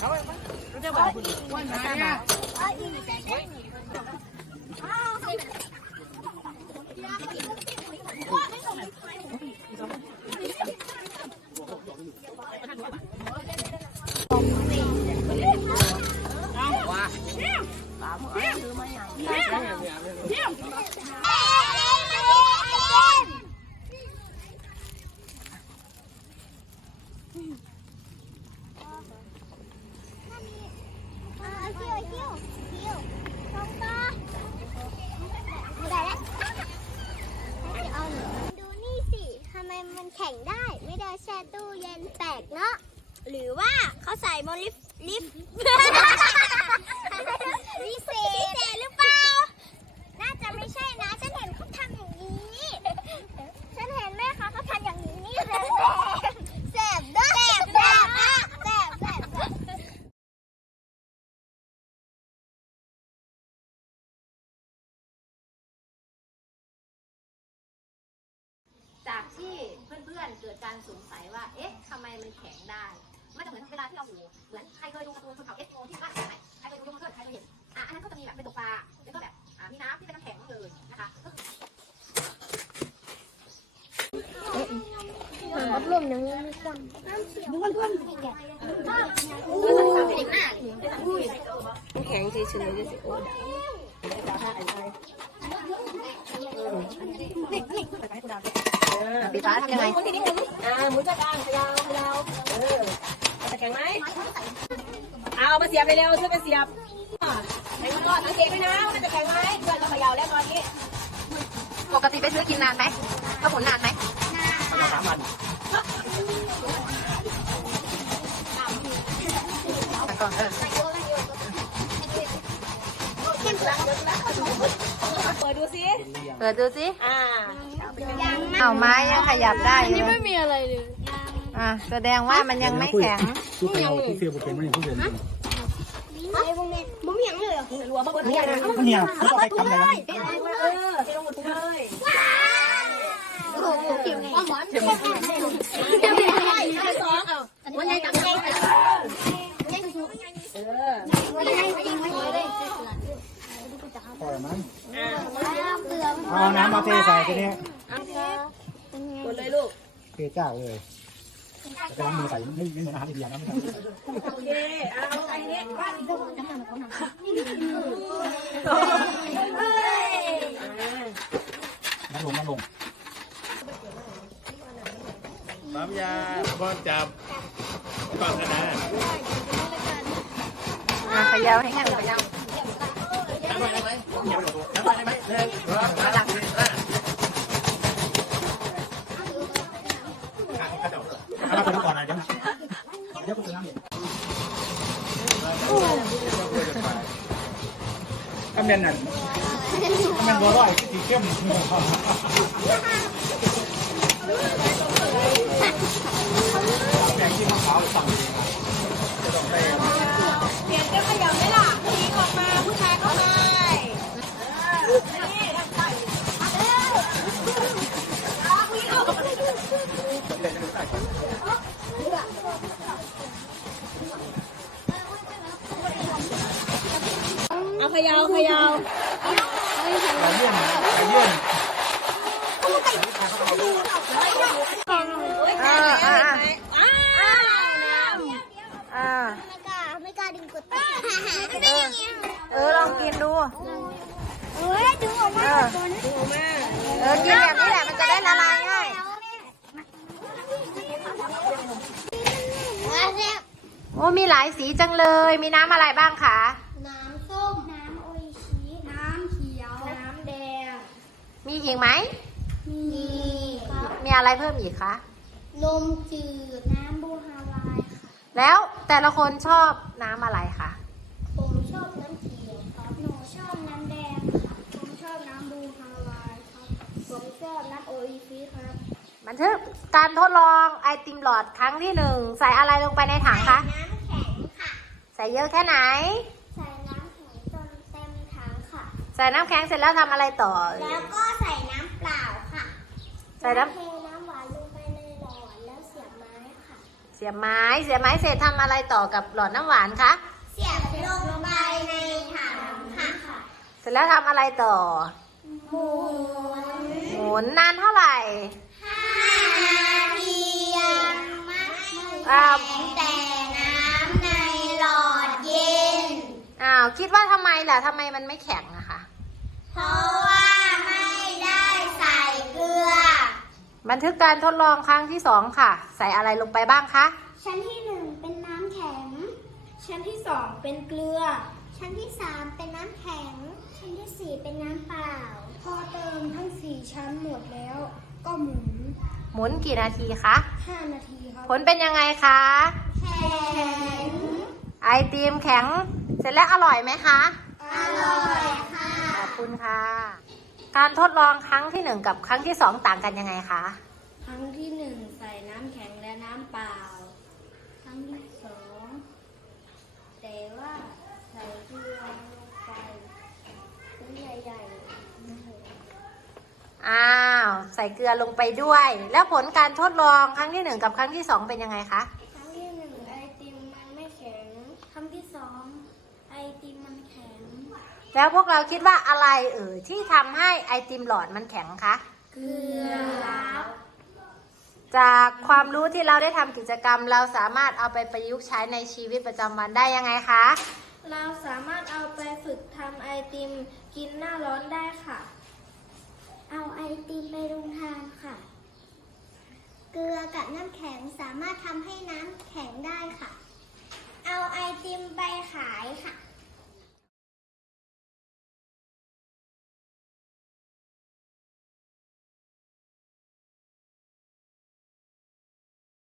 好呀，好呀。 มมันแข็งได้ ไม่ได้แช่ตู้เย็นแปลกเนาะหรือว่าเขาใส่บนลิฟต์ลิฟต์วิเศษหรือเปล่าน่าจะไม่ใช่นะ ฉันเห็นเขาทำอย่างนี้ ฉันเห็นแม่คะเขาทำอย่างนี้นี่แสบแสบด้วยแสบแสบมากแสบแสบแสบ จากที่เพื่ อนๆเกิดการสงสัยว่า เอ๊ะทำไมมันแข็งได้ มันจะเหมือนเวลาที่เราอยู่ เหมือนใครเคยดูการ์ตูนคนขับเอสโที่บ้านไหมใครเคยดูยกมือขึ้นใครเคยเห็น อะ อันนั้นก็จะมีแบบเป็นตกปลา แล้วก็แบบ อ่า มีน้ำที่เป็นน้ำแข็งเลยนะคะก็คือพัดลมยังไม่ตั้งน้ำเสียวมันก็ไม่แก่แข็งเฉยๆจะสิโอ้ ปีฟ้าทำยังไงอ่าหมุนจะกลางขยาวขยาวเออมันจะแข็งไหมเอามาเสียบไปเร็วช่วยกันเสียบให้มันรอดสังเกตด้วยนะว่ามันจะแข็งไหมเพื่อนก็ขยาวแล้วตอนนี้ปกติไปซื้อกินนานไหมก็ผลนานไหมสามวันแต่ก่อนเออเปิดดูสิเปิดดูสิอ่า เอาไม้ยังขยับได้อยู่ไม่มีอะไรเลยอะแสดงว่ามันยังไม่แข็งทุกคนเอาที่เสียบเป็นไม่ทุกคนไอ้พวกนี้บุ้มยังเลยเหรอรัวมาบนนี้นะเนี่ยเขาจะไปทำอะไรเออไปลงหมดทุกเลยโอ้โหเก็บไงหมอนเก็บไงเก็บไงสองเอาวันไหนตังไงเออวันไหนวันไหนวันไหนปล่อยมันอ่าเกลือเอาน้ำมาเทใส่ทีนี้กดเลย ลูกเทเจ้าเลยจะล้างมือใส่ไม่ไม่เหมือนอาหารอินเดียนะไม่ใช่โอเคเอาไปนี้นั่งลงนั่งลงปั๊มยาบอลจับก่อนกันะอะขยับให้แข็งขยับจับได้ไหมจับได้ไหมหนึ่ง เอามาไปดูก่อนนะเดี๋ยวเดี๋ยวผมจะล้าง ก็เป็นนั่นก็เป็นบัวลอยที่เข้มแกงที่มะพร้าวสั่งเปลี่ยนเจ้าขยับไหมล่ะผู้หญิงออกมาผู้ชายเข้ามานี่ ขยาวขยาวไปเยี่ยมไปเยี่ยมอ่าอ่าอ้าอ่าไม่กล้าไม่กล้าดึงกดตาไม่เป็นอย่างนี้เออลองกินดูเฮ้ยดึงออกมาตัวนี้วมาเออกินแบบนี้แหละมันจะได้ละลายง่ายว่าแซ่บโอ้มีหลายสีจังเลย มีน้ำอะไรบ้างคะ น้ำส้ม น้ำโออิชิ น้ำเขียว น้ำแดง มีอีกไหม มีครับมีอะไรเพิ่มอีกคะนมจืดน้ำบูฮาวายค่ะแล้วแต่ละคนชอบน้ำอะไรคะ ผมชอบน้ำเขียวครับหนูชอบน้ำแดงค่ะผมชอบน้ำบูฮาวายครับผมชอบน้ำโออิชิครับบันทึกการทดลองไอติมหลอดครั้งที่หนึ่งใส่อะไรลงไปในถังคะ น้ำแข็งค่ะ ใส่เยอะแค่ไหนใส่น้ำแข็งจนเต็มถังค่ะ ใส่น้ำแข็งเสร็จแล้วทำอะไรต่อ แล้วก็ใส่น้ำเปล่าค่ะใส่น้เทน้ำหวานลงไปในหลอดแล้วเสียบไม้ค่ะำเสียบไม้เสียบไม้เสร็จทำอะไรต่อกับหลอดน้ำหวานคะใเสียบลงไปในถังค่ะเสร็จแล้วทำอะไรต่อ หมุนหมุนนานเท่าไหร่ ห้านาทียังไม่อ่าแข็งแต่น้ำในหลอดเย็น อ้าวคิดว่าทำไมล่ะทำไมมันไม่แข็งอะคะ เพราะว่าไม่ได้ใส่เกลือ บันทึกการทดลองครั้งที่สองค่ะ ใส่อะไรลงไปบ้างคะ ชั้นที่หนึ่งเป็นน้ำแข็ง ชั้นที่สองเป็นเกลือ ชั้นที่สามเป็นน้ำแข็ง ชั้นที่สี่เป็นน้ำเปล่า พอเติมทั้งสี่ชั้นหมดแล้ว ก็หมุนหมุนกี่นาทีคะ ห้านาทีครับผลเป็นยังไงคะ แข็งไอติมแข็ง เสร็จแล้วอร่อยไหมคะ อร่อย คุณค่ะ การทดลองครั้งที่หนึ่งกับครั้งที่สองต่างกันยังไงคะ ครั้งที่หนึ่งใส่น้ำแข็งและน้ำเปล่า ครั้งที่สองแต่ว่าใส่เกลือลงไปเป็นใหญ่ๆอ้าว ใส่เกลือลงไปด้วย แล้วผลการทดลองครั้งที่หนึ่งกับครั้งที่สองเป็นยังไงคะ ครั้งที่หนึ่งไอติมมันไม่แข็ง ครั้งที่สอง ไอติมมันแข็ง แล้วพวกเราคิดว่าอะไรเอ่ยที่ทำให้ไอติมหลอดมันแข็งคะ เกลือจากความรู้ที่เราได้ทำกิจกรรม เราสามารถเอาไปประยุกต์ใช้ในชีวิตประจำวันได้ยังไงคะ เราสามารถเอาไปฝึกทำไอติมกินหน้าร้อนได้ค่ะ เอาไอติมไปลงทานค่ะ เกลือกับน้ำแข็งสามารถทำให้น้ำแข็งได้ค่ะ เอาไอติมไป ขายค่ะ